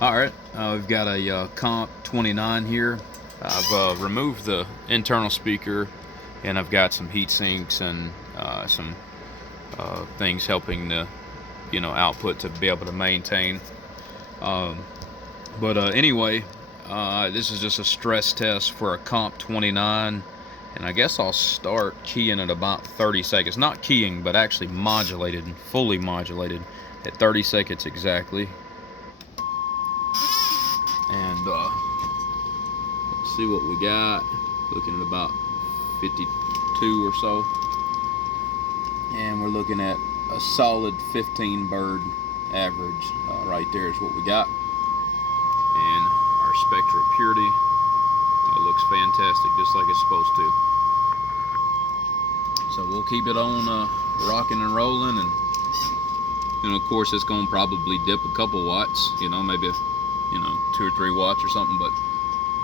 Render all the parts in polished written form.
Alright, we've got a Comp 29 here. I've removed the internal speaker, and I've got some heat sinks and some things helping the output to be able to maintain. Anyway, this is just a stress test for a Comp 29, and I guess I'll start keying at about 30 seconds. Not keying, but actually modulated, fully modulated at 30 seconds exactly. And let's see what we got. Looking at about 52 or so, and we're looking at a solid 15 bird average. Right there is what we got, and our spectra purity looks fantastic, just like it's supposed to. So we'll keep it on rocking and rolling, and of course it's going to probably dip a couple watts, maybe 2 or 3 watts or something, but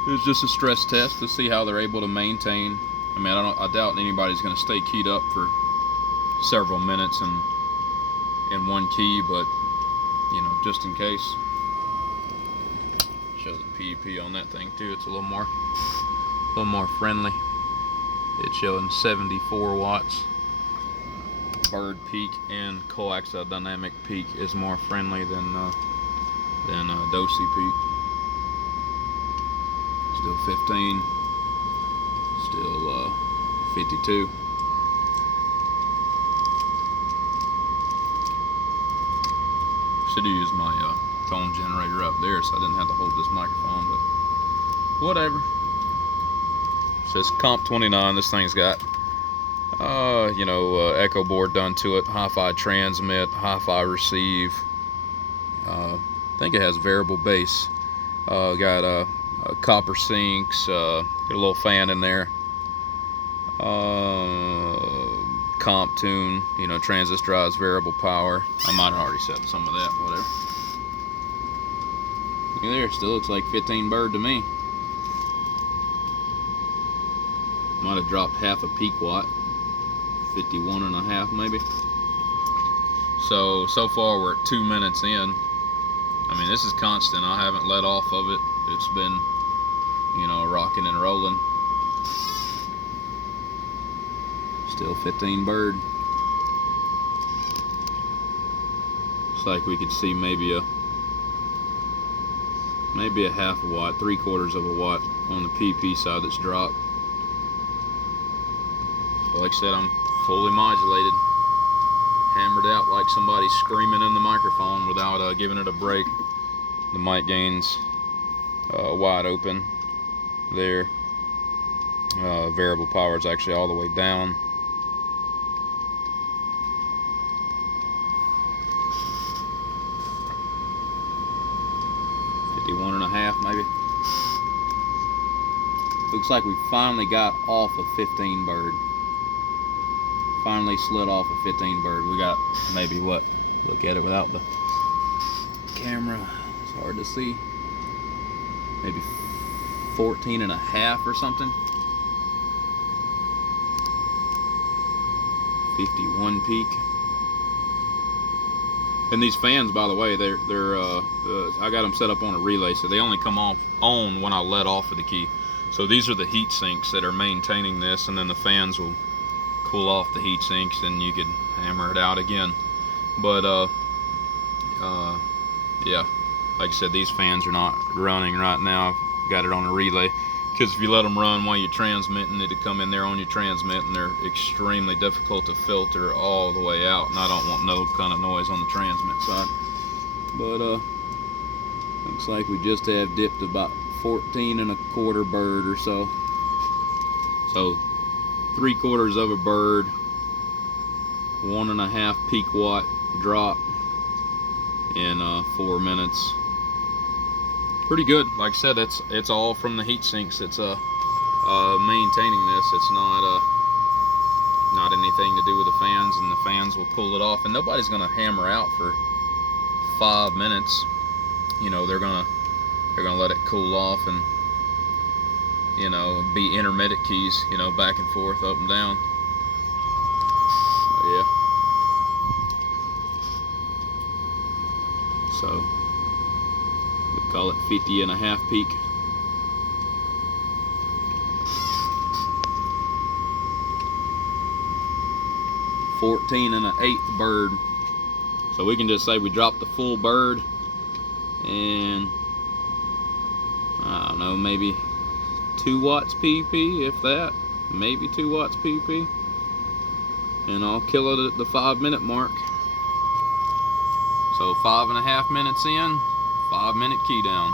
it's just a stress test to see how they're able to maintain. I mean, I doubt anybody's going to stay keyed up for several minutes in one key, but just in case. Shows the PEP on that thing too. It's a little more friendly. It's showing 74 watts. Bird peak and coaxial dynamic peak is more friendly than Dosey peak. Still 15. Still 52. Should have used my phone generator up there so I didn't have to hold this microphone, but whatever. So it's Comp 29. This thing's got echo board done to it, hi-fi transmit, hi-fi receive. I think it has variable bass. Got copper sinks, got a little fan in there. Comp tune, transistorized variable power. I might have already said some of that, whatever. Look at there, still looks like 15 bird to me. Might have dropped half a peak watt, 51 and a half maybe. So far we're at 2 minutes in. I mean, this is constant. I haven't let off of it. It's been, rocking and rolling. Still 15 bird. Looks like we could see maybe a half a watt, 3/4 of a watt on the PP side that's dropped. So like I said, I'm fully modulated, hammered out like somebody screaming in the microphone without giving it a break. The mic gain's wide open there. Variable power is actually all the way down. One and a half maybe. Looks like we finally got off of 15 bird. Finally slid off of 15 bird. We got maybe what? Look at it without the camera. It's hard to see. Maybe 14 and a half or something. 51 peak. And these fans, by the way, they're I got them set up on a relay, so they only come on when I let off of the key. So these are the heat sinks that are maintaining this, and then the fans will cool off the heat sinks, and you could hammer it out again. But yeah, like I said, these fans are not running right now. I've got it on a relay, because if you let them run while you're transmitting, it'll come in there on your transmit, and they're extremely difficult to filter all the way out, and I don't want no kind of noise on the transmit side. But looks like we just have dipped about 14 and a quarter bird or so. So 3/4 of a bird, 1.5 peak watt drop in 4 minutes. Pretty good. Like I said, it's all from the heat sinks. It's maintaining this. It's not anything to do with the fans, and the fans will cool it off. And nobody's gonna hammer out for 5 minutes. They're gonna let it cool off and be intermittent keys, back and forth, up and down. Yeah. So call it 50.5 peak. $14 1/8 bird. So we can just say we dropped the full bird, and I don't know, maybe 2 watts PP, if that, maybe 2 watts PP, and I'll kill it at the 5-minute mark. So 5.5 minutes in, 5-minute key down.